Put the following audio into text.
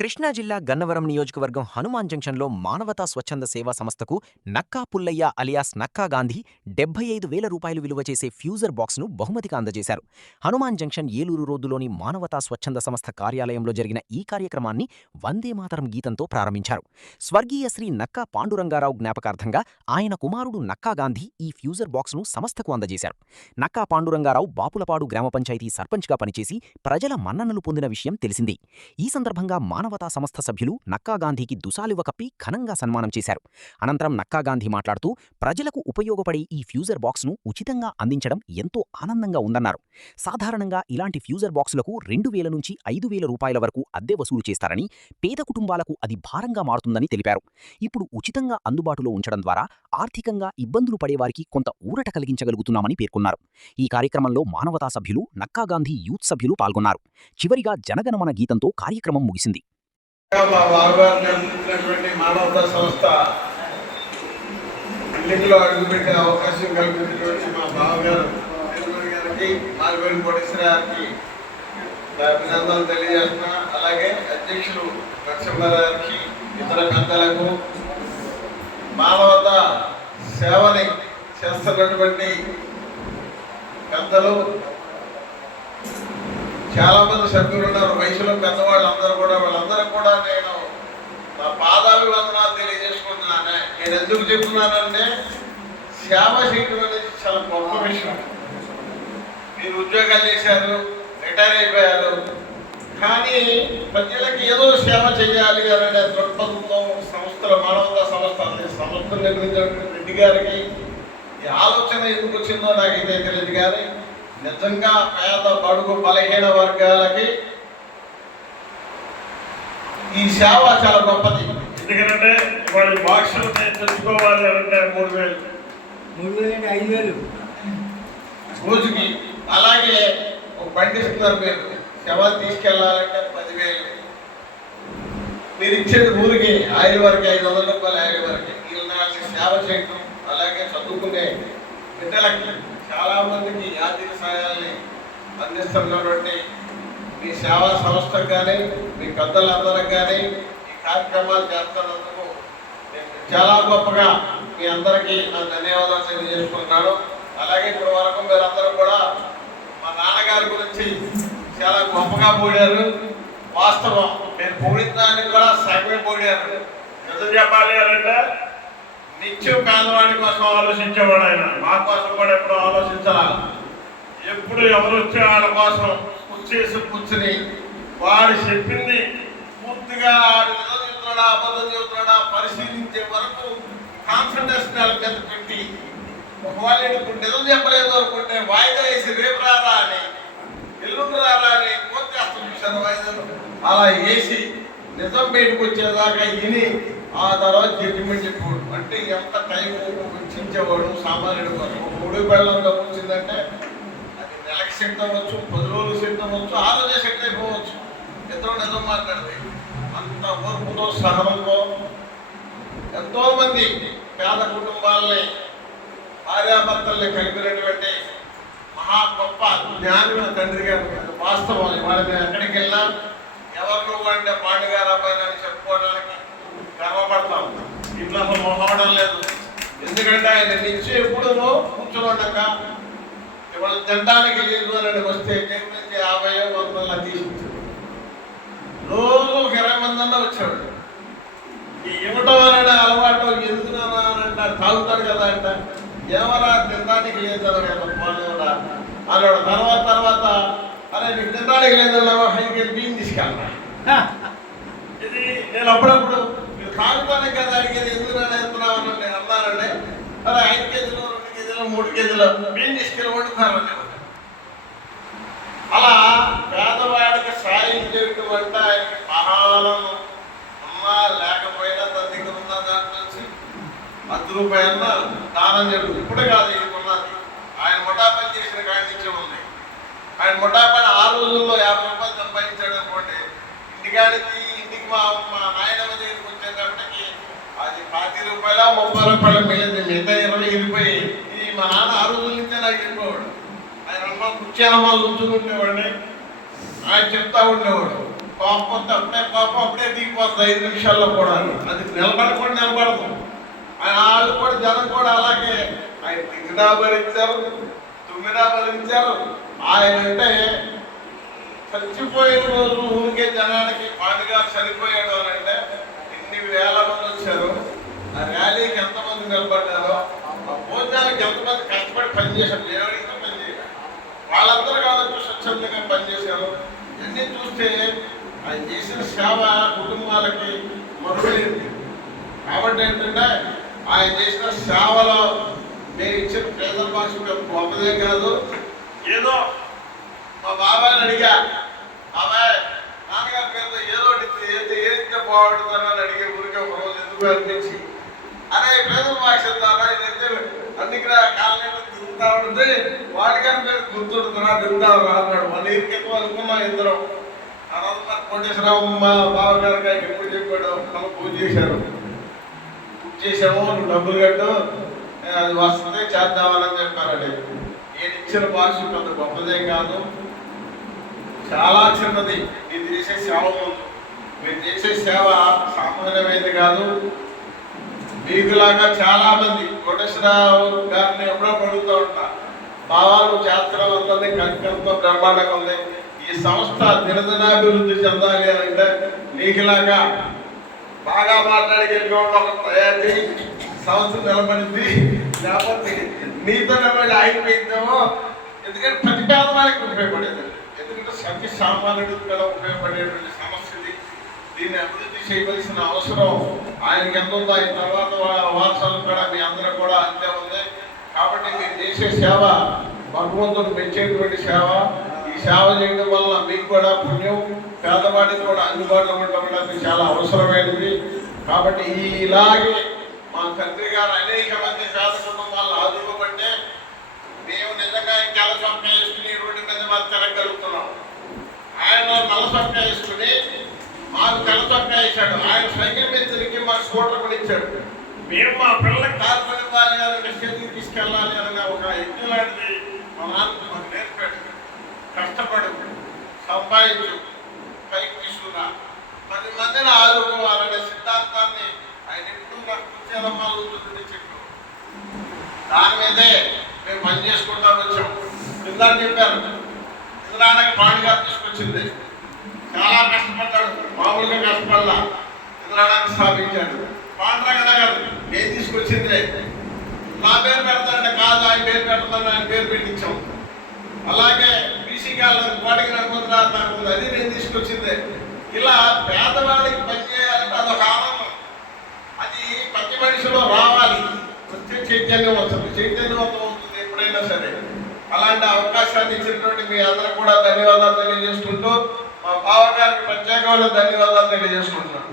కృష్ణా జిల్లా గన్నవరం నియోజకవర్గం హనుమాన్ జంక్షన్లో మానవతా స్వచ్ఛంద సేవా సంస్థకు నక్కా పుల్లయ్య అలియాస్ నక్కా గాంధీ 75,000 రూపాయలు విలువ చేసే ఫ్యూజర్ బాక్స్ను బహుమతిగా అందజేశారు. హనుమాన్ జంక్షన్ ఏలూరు రోడ్డులోని మానవతా స్వచ్ఛంద సంస్థ కార్యాలయంలో జరిగిన ఈ కార్యక్రమాన్ని వందే మాతరం గీతంతో ప్రారంభించారు. స్వర్గీయ శ్రీ నక్కా పాండురంగారావు జ్ఞాపకార్థంగా ఆయన కుమారుడు నక్కా గాంధీ ఈ ఫ్యూజర్ బాక్స్ను సంస్థకు అందజేశారు. నక్కా పాండురంగారావు బాపులపాడు గ్రామ పంచాయతీ సర్పంచ్గా పనిచేసి ప్రజల మన్ననలు పొందిన విషయం తెలిసిందే. ఈ సందర్భంగా మానవతా సంస్థ సభ్యులు నక్కా గాంధీకి దుసాలువ కప్పి ఘనంగా సన్మానం చేశారు. అనంతరం నక్కా గాంధీ మాట్లాడుతూ ప్రజలకు ఉపయోగపడే ఈ ఫ్యూజర్ బాక్స్ను ఉచితంగా అందించడం ఎంతో ఆనందంగా ఉందన్నారు. సాధారణంగా ఇలాంటి ఫ్యూజర్ బాక్సులకు 2,000 నుంచి 5,000 రూపాయల వరకు అద్దె వసూలు చేస్తారని, పేద కుటుంబాలకు అది భారంగా మారుతుందని తెలిపారు. ఇప్పుడు ఉచితంగా అందుబాటులో ఉంచడం ద్వారా ఆర్థికంగా ఇబ్బందులు పడేవారికి కొంత ఊరట కలిగించగలుగుతున్నామని పేర్కొన్నారు. ఈ కార్యక్రమంలో మానవతా సభ్యులు, నక్కా గాంధీ యూత్ సభ్యులు పాల్గొన్నారు. చివరిగా జనగణమన గీతంతో కార్యక్రమం ముగిసింది. మానవతా సంస్థ బిల్డింగ్లో అడుగుపెట్టే అవకాశం కల్పించినటువంటి మా బావగారు గారికి, మాల్వేలు కోటేశ్వర గారికి అభినందనలు తెలియజేస్తున్నా. అలాగే అధ్యక్షులు లక్ష్మణ గారికి, ఇతర పెద్దలకు, మానవతా సేవని చేస్తున్నటువంటి పెద్దలు, చాలా మంది సభ్యులు ఉన్నారు, వయసులో పెద్దవాళ్ళందరూ కూడా, వాళ్ళందరూ కూడా నేను నా పాదాభివందనాలు తెలియజేసుకుంటున్నాను. నేను ఎందుకు చెప్తున్నానంటే, సేవ చేయడం అనేది చాలా గొప్ప విషయం. మీరు ఉద్యోగాలు చేశారు, రిటైర్ అయిపోయారు, కానీ ప్రజలకి ఏదో సేవ చేయాలి అనే దృక్పథంతో సంస్థలు, మానవతా సంస్థలు నిర్మించినటువంటి రెడ్డి గారికి ఈ ఆలోచన ఎందుకు వచ్చిందో నాకైతే తెలియదు. కానీ నిజంగా పేద, బడుగు, బలహీన వర్గాలకి ఈ సేవ చాలా గొప్పది. ఎందుకంటే వాళ్ళ బాక్సులు తెచ్చుకోవాలి అంటే 3,000 5,000 రోజుకి. అలాగే ఒక బండి ఇస్తున్నారు, మీరు సేవ తీసుకెళ్లాలంటే 10,000. మీరు ఇచ్చేది ఊరికి ఆయిల్ వరకు 500 రూపాయలు, ఆయిల్ వరకు. వీళ్ళకి సేవ చేయటం, అలాగే చదువుకునే బిడ్డలకి చాలా మందికి ఆర్థిక సహాయాల్ని అందిస్తున్నటువంటి మీ సేవా సంస్థకు కానీ, మీ పెద్దలందరికి కానీ ఈ కార్యక్రమాలు చేస్తున్నందుకు నేను చాలా గొప్పగా మీ అందరికీ నా ధన్యవాదాలు తెలియజేసుకుంటున్నాను. అలాగే ఇప్పటి వరకు మీరందరూ కూడా మా నాన్నగారి గురించి చాలా గొప్పగా పోయారు. వాస్తవం, నేను పోయిన దానికి కూడా సగమే పోయారు. ఎందుకు చెప్పాలి అంటే, నిత్యం పేదవాడి కోసం ఆలోచించేవాడు ఆయన. మా కోసం కూడా ఎప్పుడు ఆలోచించాలా. ఎప్పుడు ఎవరు వచ్చే వాళ్ళ కోసం కూర్చుని వాడు చెప్పింది పూర్తిగా ఆడు నిజం చెప్తున్నాడా, అబద్ధం చెప్తున్నాడా పరిశీలించే వరకు కాన్సన్ట్రేషన్ మీద పెట్టి, ఒకవేళ ఇప్పుడు నిజం చెప్పలేదు అనుకుంటే వాయిదా వేసి రేపు రారా అని, ఎల్లుండి రారా అని పూర్తి చేస్తాం చూశాను వాయిదాలు. అలా వేసి నిజం బయటకు వచ్చేదాకా విని ఆ తర్వాత జడ్జిమెంట్ చెప్పాడు. అంటే ఎంత టైం వెచ్చించేవాడు సామాన్యుడు కోసం. 3 బెళ్ళంలో వచ్చిందంటే అది నెలకి సెట్ అవ్వచ్చు, 10 రోజులు సెట్ అవ్వచ్చు, 6 రోజే సెట్ అయిపోవచ్చు. ఎంతో నిజం మాట్లాడితే అంత ఓర్పుతో, సహనంతో ఎంతోమంది పేద కుటుంబాలని, భార్యాభర్తల్ని కలిపినటువంటి మహా గొప్ప జ్ఞానమైన తండ్రి గారు. వాస్తవం. ఇవాళ మేము ఎక్కడికి వెళ్ళినా ఎవరు అంటే పాండుగారు అబ్బాయి అని చెప్పుకోవడానికి గర్వపడతాం. ఇంట్లో అసలు మొహవడం లేదు. ఎందుకంటే ఆయన నిత్యం ఎప్పుడు కూర్చొని ఉండక ఇవాళ తినడానికి లేదు అని వస్తే జైలు నుంచి 50-100 తీసుకొచ్చాడు. రోజు 20 మంది అన్నా వచ్చాడు. ఈ ఇవ్వటం అనే అలవాటు ఎందుకున్నా అంటే తాగుతాడు కదా అంట. ఏమరా తినడానికి లేదు అన్నాడు. తర్వాత అరే నీకు తినడానికి లేదన్నావా, 5 కేజీ బియ్యం తీసుకెళ్ళా. ఇది నేను అప్పుడప్పుడు మీరు తాగుతానికి కదా అడిగేది, ఎందుకు వెళ్తున్నావు అని నేను అన్నానండి. అరే 5 కేజీలు, 2 కేజీలు, 3 కేజీలు బియ్యం తీసుకెళ్ళి వండుతారండి. అలా పేదవాడికి సాయం చేయటం అంటే ఆయనకి మహానం ఉన్నా లేకపోయినా తన దగ్గర ఉన్న దాంట్లో నుంచి 10 రూపాయలన్నా దానం జరుగుతుంది. ఇప్పుడే కాదు, ఇది ఉన్నది. ఆయన ముఠా పని చేసిన కాండిషన్ ఉంది. ఆయన ముఠా పని ఆ రోజుల్లో 50 రూపాయలు సంపాదించాడు అనుకోండి. ఇంటికి మా నాయనమ్మ దగ్గరికి వచ్చేటప్పటికి అది 20 రూపాయల 30 రూపాయలు మిగిలింది. మిగతా 20 వెళ్ళిపోయి ఈ మా నాన్న ఆ రోజుల నుంచే నాకు వెళ్ళిపోవాడు. ఆయన కుర్చీనమాలు ఉంచుకుంటేవాడిని. ఆయన చెప్తా ఉండేవాడు, కోపం అప్పుడే తిరిగిపోతుంది 5 నిమిషాల్లో కూడా. అది నిలబడదు. వాళ్ళు కూడా జనం కూడా అలాగే ఆయన తిరిగినా భరించారు, తుమ్మినా భరించారు. ఆయన అంటే చచ్చిపోయిన రోజు ఊరికే జనానికి పాడుగా చనిపోయాడు అని అంటే ఎన్ని వేల మంది వచ్చారు, ఆ ర్యాలీకి ఎంతమంది నిలబడ్డారో, ఆ భోజనానికి ఎంతమంది కష్టపడి పనిచేశారు, దేవుడితో పనిచేయాలి, వాళ్ళందరూ కావచ్చు స్వచ్ఛందంగా పనిచేశారు. ఇవన్నీ చూస్తే ఆయన చేసిన సేవ కుటుంబాలకి మరువలేదు. కాబట్టి ఏంటంటే ఆయన చేసిన సేవలో నేను ఇచ్చిన పేదల భాష గొప్పదే కాదు. ఏదో మా బాబాయ్ని అడిగా, బాబాయ్ నాన్నగారి పేరుతో ఏదో ఏదిస్తే బాగుంటుందని అడిగే ఊరికే ఒక రోజు ఎందుకు అనిపించి, అదే పేదల భాష ద్వారా ఇదైతే అన్ని కాలనీలో తిరుగుతా ఉంటుంది, వాడికని పేరు గుర్తుంటుందా తిరుగుతావా అన్నాడు. 1 year క్రితం అనుకున్నాం ఇద్దరం. ఆ రోజు మరి కోటేశ్వరరావు మా బావగారికి ఆయన ఎప్పుడు చెప్పాడు, మనం పూజ చేసాము, నువ్వు డబ్బులు కట్టు, అది వస్తుంది చేద్దామని చెప్పారండి. నేను ఇచ్చిన భాష పెద్ద గొప్పదేం కాదు, చాలా చిన్నది. మీరు చేసే సేవ ఉంది, మీరు చేసే సేవ సామాన్యమైనది కాదు. మీకులాగా చాలా మంది కోటేశ్వరరావు గారిని ఎప్పుడో పడుతూ ఉంటా, భావాలు చేస్తున్నాం అంటుంది, కనికంతో బ్రహ్మాండంగా ఉంది. ఈ సంస్థ దినదినాభివృద్ధి చెందాలి అని అంటే నీకులాగా బాగా మాట్లాడగలిగిన ఒక తయారు చేయి, సంస్థ నిలబడింది. లేకపోతే నీతో నిలబడి ఆగిపోయిందేమో. ఎందుకంటే ప్రతి పేదవాళ్ళకి ఉపయోగపడేది, ఎందుకంటే సత్య సామాన్యుడికి కూడా ఉపయోగపడేటువంటి సమస్య ఇది. దీన్ని అభివృద్ధి చేయవలసిన అవసరం ఆయనకి ఎంత ఉందో, ఆయన తర్వాత వారసులు కూడా మీ అందరూ కూడా అంతే ఉంది. కాబట్టి మీరు చేసే సేవ భగవంతుడు మెచ్చేటువంటి సేవ. ఈ సేవ చేయడం వల్ల మీకు కూడా పుణ్యం, పేదవాడికి కూడా అందుబాటులో ఉండడం చాలా అవసరమైనది. కాబట్టి ఇలాగే మా తండ్రి గారు అనేక మంది పేద కుటుంబాలను ఆదుకోబట్టే మేము నిజంగా తెల్ల చొక్క వేసుకుని రోడ్డు మీద మాకు తిరగలుగుతున్నాం. ఆయన నల్ల చొక్క వేసుకుని మాకు తెల్ల చొక్క వేసాడు. ఆయన సైకిల్ మీద తిరిగి మాకు స్కూటర్ కూడా ఇచ్చాడు. మేము మా పిల్లలకి కారు కొనివ్వాలి అని స్టేజ్కి తీసుకెళ్ళాలి అనే ఒక యజ్ఞం లాంటిది మా నాన్న మాకు నేర్పాడు. కష్టపడు, సంపాదించు, పైకి తీసుకున్నా, 10 మందిని ఆదుకోవాలనే సిద్ధాంతాన్ని ఆయన ఎప్పుడు నాకు కూర్చేదమ్మాలు చెప్పారు. దాని మీదే మేము పని చేసుకుంటా వచ్చాం. ఇందాక చెప్పారు, ఇంద్రానికి పాడిగా తీసుకొచ్చింది, చాలా కష్టపడ్డాడు, మామూలుగా కష్టపడలా, ఇంద్రానికి స్థాపించాడు. పాండ్రంగ నగర్ నేను తీసుకొచ్చింది, నా పేరు పెడతానంటే కాదు ఆయన పేరు పెడతాను, ఆయన పేరు పెట్టించాం. అలాగే బీసీ కాలం వాడికి నాకు అది నేను తీసుకొచ్చింది. ఇలా పేదవాడికి పనిచేయాలంటే అదొక ఆనందం, అది ప్రతి మనిషిలో రావాలి, వచ్చే చైతన్యం వస్తుంది, చైతన్యవంతం అవుతుంది ఎప్పుడైనా సరే. అలాంటి అవకాశాన్ని ఇచ్చినటువంటి మీ అందరూ కూడా ధన్యవాదాలు తెలియజేసుకుంటూ, మా బావగారికి ప్రత్యేకమైన ధన్యవాదాలు తెలియజేసుకుంటున్నాను.